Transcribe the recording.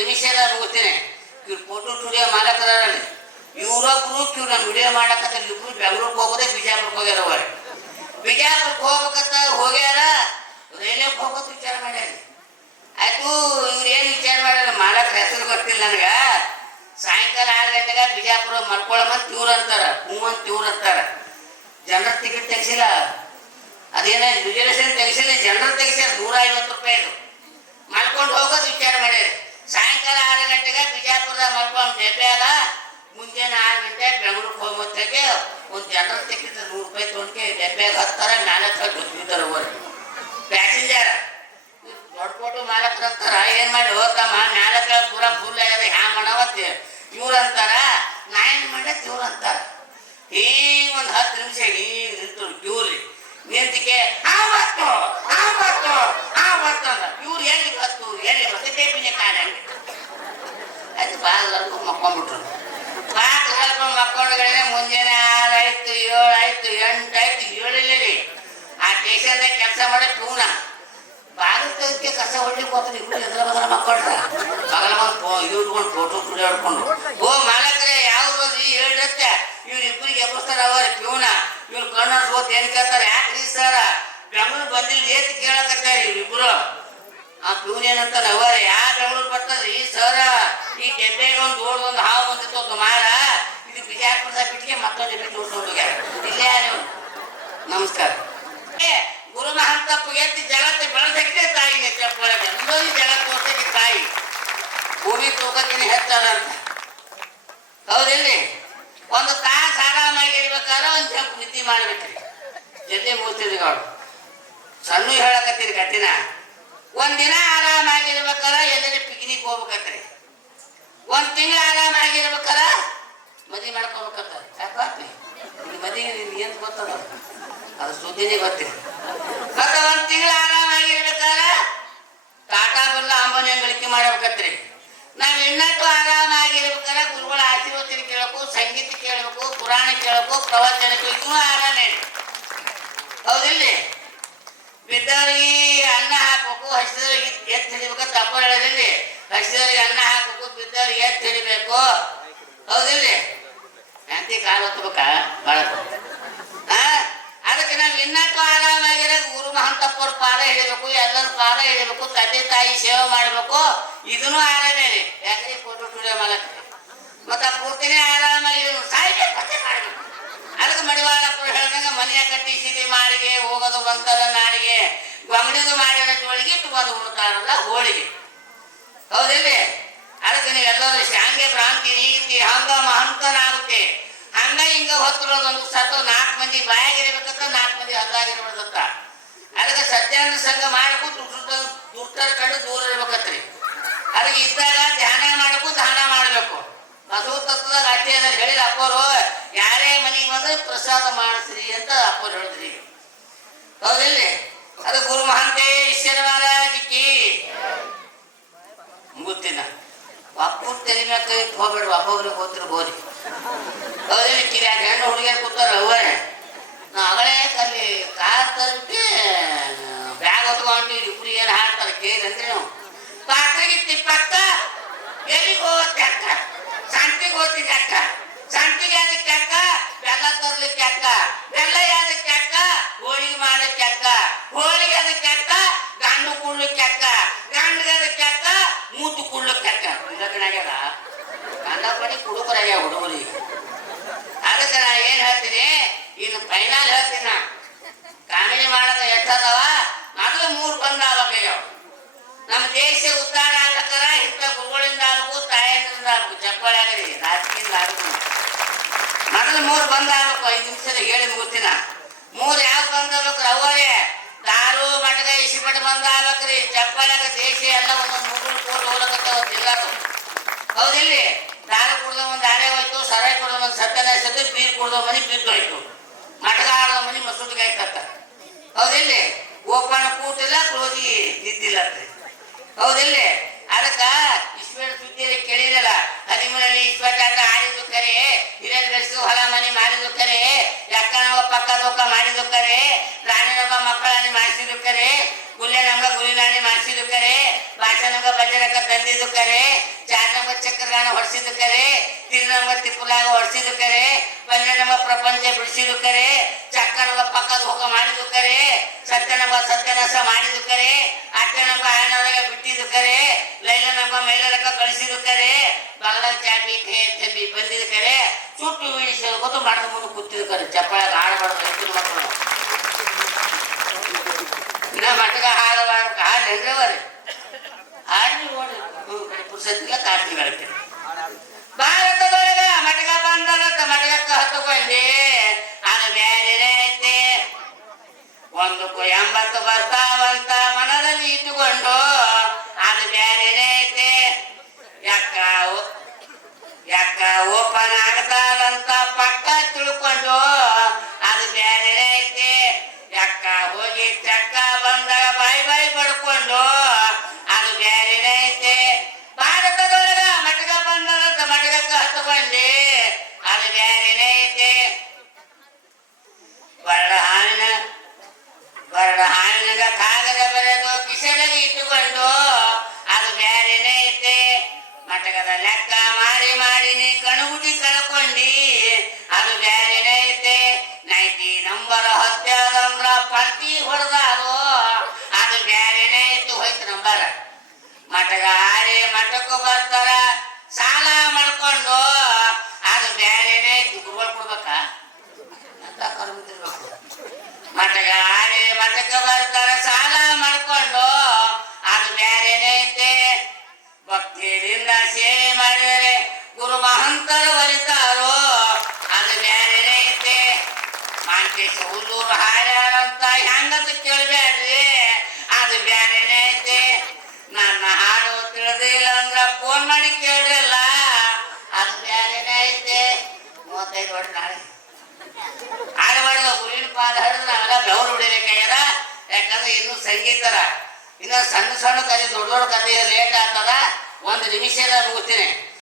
ನಿಮಿಷದ ಮುಗಿಸ್ತೇನೆ. ಇವ್ರು ಫೋಟೋ ಸ್ಟುಡಿಯೋ ಮಾಲಕರಲ್ಲಿ ಇವರೊಬ್ರು ಇವ್ರು ನಾನು ವಿಡಿಯೋ ಮಾಡಕತ್ತ ಇಬ್ರು ಬೆಂಗಳೂರಿಗೆ ಹೋಗೋದೇ ಬಿಜಾಪುರಕ್ಕೆ ಹೋಗ್ಯಾರ. ಅವ್ರೆ ಬಿಜಾಪುರಕ್ಕೆ ಹೋಗ್ಬೇಕಂತ ಹೋಗ್ಯಾರ, ರೈಲ್ವೆಗೆ ಹೋಗೋದು ವಿಚಾರ ಮಾಡ್ಯಾರ. ಆಯ್ತು ಇವ್ರು ಏನು ವಿಚಾರ ಮಾಡ್ಯಾರ, ಮಾಲಕರ ಹೆಸರು ಗೊತ್ತಿಲ್ಲ ನನಗೆ. ಸಾಯಂಕಾಲ 6 ಗಂಟೆಗೆ ಬಿಜಾಪುರ ಮಲ್ಕೊಳ್ಳೋಮಂತ ಇವ್ರು ಅಂತಾರ, ಹ್ಞೂ ಅಂತ ಇವ್ರು ಅಂತಾರ. ಜನರ ಟಿಕೆಟ್ ತೆಗಿಸಿಲ್ಲ, ಅದೇನ ರಿಸರ್ವೇಷನ್ ತೆಗಿಸಿಲ್ಲ, ಜನರು ತೆಗಿಸ್ಯಾರ. 150 ರೂಪಾಯಿದು ಮಲ್ಕೊಂಡು ಹೋಗೋದು ವಿಚಾರ ಮಾಡ್ಯಾರ. ಸಾಯಂಕಾಲ 6 ಗಂಟೆಗೆ ಬಿಜಾಪುರದ ಮಲ್ಕೊಂಡು ಡಬ್ಬ್ಯಾಗ ಮುಂಜಾನೆ 6 ಗಂಟೆ ಬೆಂಗಳೂರಿಗೆ ಹೋಗೋದಕ್ಕೆ ಒಂದು ಜನರ ಟಿಕೆಟ್ 100 ರೂಪಾಯಿ ತೊಗೊಂಡ್ಕೆ ಡಬ್ಬ್ಯಾಗ ಹತ್ತಾರ, ನಾಲ್ಕು ಗೊತ್ತಿದ್ದಾರ. ಅವರು ಪ್ಯಾಸೆಂಜರ್ ದೊಡ್ಡ ಫೋಟೋ ಮಾಲಕರು ಅಂತಾರ, ಏನು ಮಾಡಿ ಹೋಗ್ತಮ್ಮ ನಾಲ್ಕು ಪೂರಾ ಫುಲ್ ಆಗ್ಯದ ಹ್ಯಾ ಮಾಡವತ್ತೆ ಇವ್ರು ಅಂತಾರ. ನಾ ಏನು ಮಾಡತ್ತೆ ಇವ್ರು ಅಂತಾರ. ಈಗ ಒಂದು 10 ನಿಮಿಷ ಈಗ ನಿಂತು ಕ್ಯೂಲಿ ನಿಂತಿಕೆ ಆವತ್ತು ಅಂದ. ಇವ್ರು ಎಲ್ಲಿ ಬತ್ತು ಟೇಪಿನ ಕಾಣಂಗೆ ಆಯ್ತು. ಬಾಗಿಲು ಮಕ್ಕೊಂಡ್ಬಿಟ್ರು. ಬಾಗಿಲು ಮಕ್ಕೊಂಡ್ಗಳೇ ಮುಂಜಾನೆ 6 ಆಯ್ತು, 7 ಆಯ್ತು, 8 ಆಯ್ತು, 7 ರೀ. ಆ ಸ್ಟೇಷನ್ದಾಗ ಕೆಲಸ ಮಾಡೋ ಪೂನ ಬಾಗಿಲು ತೆಗೆದಕ್ಕೆ ಕಸ ಹೊಡ್ಲಿಕ್ಕೆ ಹೋಗ್ತದೆ. ಇವ್ರು ಎದ್ರ ಬದಲ ಮಕ್ಕೊಂಡ್ರ ಬಗಲ ಇದು ಇಟ್ಕೊಂಡು ಫೋಟೋ ಸ್ಟುಡಿಯೋ ಹಿಡ್ಕೊಂಡು ಓ ಮಾಲಕರೇ ಯಾವ್ದು ಬಂದ್ರಿ ಹೇಳಿರತ್ತೆ. ಇವ್ರಿಬ್ಬರಿಗೆ ಎಬ್ಬಸ್ತಾರ ಅವ್ರ ಪ್ಯೂನ. ಇವ್ರು ಕಣ್ಣೋತ್ ಏನ್ ಕೇಳ್ತಾರೆ, ಯಾಕ್ರಿ ಸರ ಬೆಂಗಳೂರು ಬಂದಿಲ್ಲ ಏತ್ ಕೇಳಕತ್ತಾರ ಇವ್ರಿಬ್ರು. ಆ ಪ್ಯೂನ್ ಏನಂತಾರ, ಅವರೇ ಯಾವ ಬೆಂಗಳೂರು ಬರ್ತದ್ರಿ ಸರ, ಈ ಡೆಬ್ಬೆಗೆ ಒಂದು ದೊಡ್ಡದೊಂದು ಹಾವು ಬಂದಿತ್ತು ಮಾರ, ಇದು ಬಿಜಾಪುರದ ಬಿಟ್ಟಿಗೆ ಮತ್ತೊಂದು ಬಿಟ್ಟು ಉಳ್ಕೊಂಡು ಹೋಗ್ಯಾರ. ಇಲ್ಲೇ ನೀವು ನಮಸ್ಕಾರ. ಗುರು ಮಹಂತಪ್ಪ ಎತ್ತಿ ಜಗತ್ತೆ ಬೆಳೆದಕ್ಕೆ ತಾಯಿಗೆ ಚಪ್ಪಳಗೆ ಇನ್ನೊಂದು ಜಗತ್ತು ಹೊಸಕ್ಕೆ ತಾಯಿ ಭೂಮಿ ತೂಕಕ್ಕಿನ ಹೆಚ್ಚದ ಅಂತ. ಹೌದಿಲ್ರಿ? ಒಂದು ತಾಸು ಆರಾಮಾಗಿ ಇರ್ಬೇಕಾದ್ರೆ ಒಂದು ಸ್ವಲ್ಪ ನಿದ್ದೆ ಮಾಡ್ಬೇಕ್ರಿ. ಜಲ್ದಿ ಮುಗಿಸ್ತೀರಿ ಅವಳು ಸಣ್ಣ ಹೇಳಕತ್ತೀರಿ ಕತ್ತಿನ. ಒಂದಿನ ಆರಾಮಾಗಿರ್ಬೇಕಾರ ಎಲ್ಲರೂ ಪಿಕ್ನಿಕ್ ಹೋಗ್ಬೇಕತ್ರಿ. 1 ತಿಂಗಳು ಆರಾಮಾಗಿರ್ಬೇಕಾರ ಮದುವೆ ಮಾಡ್ಕೋಬೇಕತ್ತ. ಯಾಕೆ ಮದುವೆ ಏನು ಗೊತ್ತದ ಅದು ಸುದ್ದಿನೇ ಗೊತ್ತಿಲ್ಲ. ಮತ್ತೆ 1 ತಿಂಗಳು ಆರಾಮಾಗಿರ್ಬೇಕಾರ ಟಾಟಾ ಬಿರ್ಲ ಅಂಬಾನಿ ಗಳಿಕೆ ಮಾಡ್ಬೇಕತ್ರಿ. ನಾವು ಇನ್ನಟ್ಟು ಆರಾಮಾಗಿರ್ಬೇಕಾರ ಗುರುಗಳ ಆಶೀರ್ವಚನ ಕೇಳಬೇಕು, ಸಂಗೀತ ಕೇಳಬೇಕು, ಪುರಾಣ ಕೇಳಬೇಕು, ಪ್ರವಚನ ಕೇಳಬೇಕು, ಆರಾಮೇ. ಹೌದಿಲ್ರಿ? ಬಿದ್ದವ್ರಿಗೆ ಅನ್ನ ಹಾಕ್ಬೇಕು, ಹಸಿದವ್ರಿಗೆ ಎತ್ತು ಹಿಡಿಬೇಕು. ತಪ್ಪ ಹೇಳೋದಿಲ್ರಿ? ಹಸಿದವ್ರಿಗೆ ಅನ್ನ ಹಾಕ್ಬೇಕು, ಬಿದ್ದವ್ರಿಗೆ ಎತ್ತು ಹಿಡಿಬೇಕು. ಹೌದಿಲ್ರಿ? ಅಂತಿ ಕಾಲು ಹೊತ್ತಬೇಕಾ ಭಾಳ. ಅದಕ್ಕೆ ನಾವು ಇನ್ನಟ್ಟು ಆರಾಮಾಗಿರೋ ಗುರು ಮಹಂತಪ್ಪವ್ರ ಪಾದ ಹಿಡಿಬೇಕು, ಎಲ್ಲರ ಪಾದ ಹಿಡಿಬೇಕು, ತಂದೆ ತಾಯಿ ಸೇವೆ ಮಾಡಬೇಕು. ಇದನ್ನು ಆರಾಮೇನೆ. ಯಾಕ್ರಿ ಫೋಟೋ ಸ್ಟುಡಿಯೋ ಮಾಡಕ್ಕೆ ಮತ್ತೆ ಪೂರ್ತಿನೇ ಆರಾಮಾಗಿ ಸಾಯಿಗೆ ಕತೆ ಮಾಡಬೇಕು. ಅದಕ್ಕೆ ಮಡಿವಾಳಪ್ಪರು ಹೇಳ್ದಂಗೆ ಮನೆಯ ಕಟ್ಟಿಸಿದೆ ಮಾಳಿಗೆ, ಹೋಗೋದು ಬಂತದ ನಾಡಿಗೆ, ಗೊಂಗಡಿದು ಮಾಡಿದ ಜೋಳಿಗೆ ಇಟ್ಟು ಬಂದು ಉಣ್ತಾರಲ್ಲ ಹೋಳಿಗೆ. ಹೌದಿಲ್ರಿ? ಅದಕ್ಕೆ ನೀವೆಲ್ಲರೂ ಶಾಂಗೆ ಭ್ರಾಂತಿ ನೀಗ್ತಿ ಹಂಗ ಮಹಂತನಾಗುತ್ತೆ. ಹಂಗ ಹಿಂಗ ಹೊತ್ತಿರೋದೊಂದು ಸತ್ತು 4 ಮಂದಿ ಬಾಯಾಗಿರ್ಬೇಕಂತ 4 ಮಂದಿ ಹಲ್ಲಾಗಿರ್ಬಾರ್ದತ್ತ. ಅದಕ್ಕೆ ಸತ್ಯಾನಂದ ಸಂಘ ಮಾಡಬೇಕು, ದುಷ್ಟರ ಕಡೆ ದೂರ ಇರ್ಬೇಕತ್ರಿ. ಅದಕ್ಕೆ ಇದ್ದಾಗ ಧ್ಯಾನ ಮಾಡಬೇಕು, ದಾನ ಮಾಡಬೇಕು. ಬಸವ ತತ್ವದಾಗ ಅಷ್ಟೇ ಅದ ಹೇಳಿದ ಅಪ್ಪರು. ಯಾರೇ ಮನೆಗೆ ಬಂದ್ರೆ ಪ್ರಸಾದ ಮಾಡಿಸ್ರಿ ಅಂತ ಅಪ್ಪರು ಹೇಳಿದ್ರಿ. ಹೌದಿಲ್ರಿ? ಅದು ಗುರು ಮಹಾಂತೇಶ್ವರ ಮಹಾರಾಜಕ್ಕೆ ಮುಗುತ್ತಿನ ಅಪ್ಪು ತಲೆ ಮ್ಯಾಕ ಹೋಗ್ಬೇಡ್ರಿ, ಒಬ್ಬೊಬ್ರಿಗೆ ಹೋದ್ರೆ ಹೋರಿ. ಹೌದಿಲ್ಲ? ಕಿರಿಯಾಗ ಹೆಣ್ಣು ಹುಡುಗಿಯಾಗ ಕೂತಾರ ಅವರೇ. ನಾವು ಅವಳೇ ಅಲ್ಲಿ ಕಾರ್ ತರಕ್ಕೆ ಬ್ಯಾಗ್ ಹೊತ್ಕೊಂಡ್ರಿ. ಇಬ್ರು ಏನು ಹಾಡ್ತಾರೆ ಕೇಳಿದ್ರಿ ನಾವು. ಪಾತ್ರೆಗೆ ತಿಪ್ಪಕ್ಕ ಎಲ್ಲಿಗೆ ಹೋಗುತ್ತೆ ಅಕ್ಕ, ಸಂತಿಗೆ ಹೋಗ್ತಿದ್ದೆ ಅಕ್ಕ, ಸಂತಿಗೆ ಅದಕ್ಕೆ ಅಕ್ಕ, ಬೆಲ್ಲ ತರ್ಲಿಕ್ಕೆ ಅಕ್ಕ, ಬೆಲ್ಲ ಅದಕ್ಕೆ ಅಕ್ಕ, ಹೋಳಿಗೆ ಮಾಡಕ್ಕೆ ಅಕ್ಕ, ಹೋಳಿಗೆ ಅದಕ್ಕೆ ಅಕ್ಕ, ಗಂಡು ಕುಡ್ಲಿಕ್ಕೆ ಅಕ್ಕ, ಗಂಡಿಗೆ ಅದಕ್ಕೆ ಅಕ್ಕ, ಮೂತು ಕುಡ್ಲಿಕ್ಕೆ ಅಕ್ಕ. ಇಲ್ಲಕನಾಗ್ಯದ ಗಂಡ ಪಡಿ ಕುಡುಕರಾಗ್ಯ ಹುಡುಗರಿಗೆ. ಅದಕ್ಕೆ ನಾ ಏನು ಹೇಳ್ತೀನಿ, ಇನ್ನು ಫೈನಲ್ ಹೇಳ್ತೀನಿ. ನಾ ಕಾಮಿಡಿ ಮಾಡೋದ ಎಷ್ಟದವ ಮೊದಲು 3 ಬಂದಾಗ್ಯಾವ. ನಮ್ಮ ದೇಶ ಉದ್ಧಾರ ಆಗ್ಬೇಕಾರ ಇಂಥ ಗುರುಗಳಿಂದ ಆಗ್ಬೇಕು, ತಾಯಿಯಿಂದ ಆಗ್ಬೇಕು. ಚಪ್ಪಾಳೆ ಆಗಲಿ ರಾಜಕೀಯದಿಂದ ಆಗ್ಬೇಕು. ಮೊದಲು 3 ಬಂದಾಗಬೇಕು. 5 ನಿಮಿಷದ ಹೇಳಿ ಮುಗಿಸ್ತೀನ. 3 ಯಾವ್ದು ಬಂದಾಗ್ಬೇಕ್ರಿ? ಅವರೇ ದಾರು ಮಟಗ ಇಸಿಮಠ ಬಂದಾಗ್ಬೇಕ್ರಿ. ಚಪ್ಪಾಳೆಗ ದೇಶ ಎಲ್ಲ ಒಂದೊಂದು 3 ಕೋಟಿ ಹೋಗ್ಲಕತ್ತಾವ ಜಿಲ್ಲಾದು. ಹೌದಿಲ್ಲಿ? ದಾರು ಕುಡ್ದ ಒಂದು ಆಡೆ ಹೋಯ್ತು, ಸರಾಯಿ ಕುಡ್ದ ಒಂದು ಸತ್ಯನಾಯಿಸತ್ತು, ಬೀರ್ ಕುಡ್ದ ಮನೆ ಬಿದ್ದು ಹೋಯ್ತು, ಮಟಗ ಆಡೋ ಮನೆ ಮಸೂದಿಗೆ ಆಯ್ತತ್ತ. ಹೌದಿಲ್ಲಿ? ಓಪನ್ ಕೂತಿಲ್ಲ, ಕ್ಲೋಸಿಗೆ ನಿದ್ದಿಲ್ಲ. ಹೌದಿಲ್ಲಿ? ಅದಕ್ಕೆ ಇಸ್ಪೇಟ್ ಸುದ್ದಿ ಕೇಳಿರಲ್ಲ. 13ರಲ್ಲಿ ಇಸ್ಪೇಟಾಟ ಆಡಿದ್ದು ಕರೆ, ಹಿರಿಯರ್ ಬೆಳೆಸಿದು ಹೊಲ ಮನೆ ಮಾಡಿದ್ದು ಕರೆ, ಎಕ್ಕನವ ಪಕ್ಕ ದೊಕ್ಕ ಮಾಡಿದ್ದು ಕರೆ, ರಾಣಿನೊಬ್ಬ ಮಕ್ಕಳಾಣಿ ಮಾಡಿಸಿದ್ದು ಕರೆ, ಗುಲ್ಲೆ ನಮ್ಗ ಗುಲಿನಾಣಿ ಮಾಡಿಸಿದ್ದು ಕರೆ, ಭಾಷೆ ನಮ್ಗ ಬಜರಕ್ಕ ತಂದಿದ್ದು ಕರೆ, ಚಕ್ರಗಾನ ಹೊಡ್ಸಿದ ಕರೆ, ತಿರುನಮ ತಿಪ್ಪಲಾಗ ಹೊಡ್ಸಿದ ಕರೆ, ಪಂಚನಮ ಪ್ರಪಂಚ ಬಿಡಿಸಿದ ಕರೆ, ಚಕ್ಕನಗ ಪಕ್ಕದ ಹೋಗ ಮಾಡಿದ ಕರೆ, ಸತ್ಯನಮ ಸತ್ಯನಾಶ ಮಾಡಿದ ಕರೆ, ಅಟ್ಟನಮ ಆಯನೊಳಗೆ ಬಿಟ್ಟಿದ ಕರೆ, ಲೈಲನಮ ಮೇಲರಕ ಕಳಿಸಿದ ಕರೆ, ಬಗಲ ಚಾಪಿ ಕೈ ತಂಬಿ ಬಂದಿದ ಕರೆ, ಸುಟ್ಟು ಬೀಳಿಸಿ ಗೊತ್ತು ಮಾಡಿದ ಮುಂದೆ ಕೂತಿದ ಕರೆ, ಚಪ್ಪಳ ಆಡಬಾರ್ದು ಎತ್ತಿನ ಮಕ್ಕಳು ಇನ್ನ ಮಟ್ಟಗ ಹಾಡಬಾರ್ದು ಹಾಡು ಹೆಂಗ್ರವರಿ ಹಾಡಿ ಓಡಿ ಕಡೆ ಪುರುಷತ್ತಿಲ್ಲ ಕಾರ್ತಿಗೆ ಹೇಳ್ತೀನಿ. ಭಾರತದೊಳಗ ಮಟಕ ಬಂದದ ಮಟಕಕ್ಕ ಹತ್ತುಕೊಂಡೆ ಅದು ಬೇರೆ ಐತೆ, ಒಂದಕ್ಕೂ 80 ಬರ್ತಾವಂತ ಮನದಲ್ಲಿ ಇಟ್ಟುಕೊಂಡು ಅದು ಬೇರೆ ಐತೆ, ಯಾಕ ಓಪನ್ ಆಗ್ತಾರಂತ ಪಕ್ಕ ತಿಳ್ಕೊಂಡು ಅದು ಬೇರೆ ಐತೆ, ಯಾಕ ಹೋಗಿ ಚಕ್ಕ ಬಂದಾಗ ಬಾಯಿ ಪಡ್ಕೊಂಡು ಅದು ಬೇರೆ ಐತೆ. ಭಾರತದೊಳಗ ಮಟಕ ಬಂದದ ಮಟಕಕ್ಕ ಹತ್ತುಕೊಂಡೆ ಅದು ಬೇರೆ ಐತೆ. ಬರಡ ಹಾವಿನಗ ಕಾಗದ ಬರೆದು ಕಿಸೆದಾಗ ಇಟ್ಟುಕೊಂಡು ಅದು ಬೇರೆ ಐತೆ. ಮಟಕದ ಲೆಕ್ಕ ಮಾಡಿ ನೀ ಕಣಗುಟಿ ಕಳ್ಕೊಂಡಿ ಅದು ಬೇರೆ ಐತೆ. 90 ನಂಬರ್ ಹತ್ಯಾದಂದ್ರ ಪಲ್ಟಿ ಹೊಡೆದಾರು ಅದು ಬೇರೆ ಐತೆ. ಹೋಯ್ತು ನಂಬರ್ ಮಟಗ ಆರಿ ಮಠಕ್ಕೂ ಬರ್ತಾರ ಸಾಲ ಮಾಡ್ಕೊಂಡು ಅದು ಬೇರೆ ಐತಿ. ಗುರುಗಳು ಕೊಡ್ಬೇಕ ಅಂತ ಕರ್ಮಿತಿರ್ಬೇಕು. ಮಟಗ ಆರಿ ಮಠಕ್ಕೆ ಬರ್ತಾರ ಸಾಲ ಮಾಡ್ಕೊಂಡು ಅದು ಬೇರೆ ಐತೆ. ಭಕ್ತಿಯಿಂದ ಸೇವೆ ಮಾಡಿದರೆ ಗುರು ಮಹಂತರು ಒಲಿತಾರೋ ಅದು ಬೇರೆ ಐತೆ. ಮಾಂತೇಶ ಹುಲ್ಲೂರು ಹಾಡ್ಯಾರಂತ ಹೆಂಗದ ಕೇಳಬೇಡ್ರಿ ಅದು ಬೇರೆ ಐತೆ. ನನ್ನ ಹಾಡು ತಿಳಿದಿಲ್ಲ ಅಂದ್ರ ಫೋನ್ ಮಾಡಿ ಕೇಳಿಲ್ಲ ಅದು ಬೇರೆ ಐತೆ. 35 ವರ್ಷ ನಾಳೆ ಹಾಡಬಾರ್ದು ಗುರುವಿನ ಪಾದ ಹಿಡಿದು ನಾವೆಲ್ಲ ಬೆವರು ಬಿಡಬೇಕಾಗ್ಯದ. ಯಾಕಂದ್ರೆ ಇನ್ನು ಸಂಗೀತರ ಇನ್ನು ಸಣ್ಣ ಕತೆ ದೊಡ್ಡ ಕತೆ ಲೇಟ್ ಆಗ್ತದ. 1 ನಿಮಿಷದ ಮುಗಿಸ್ತೀನಿ.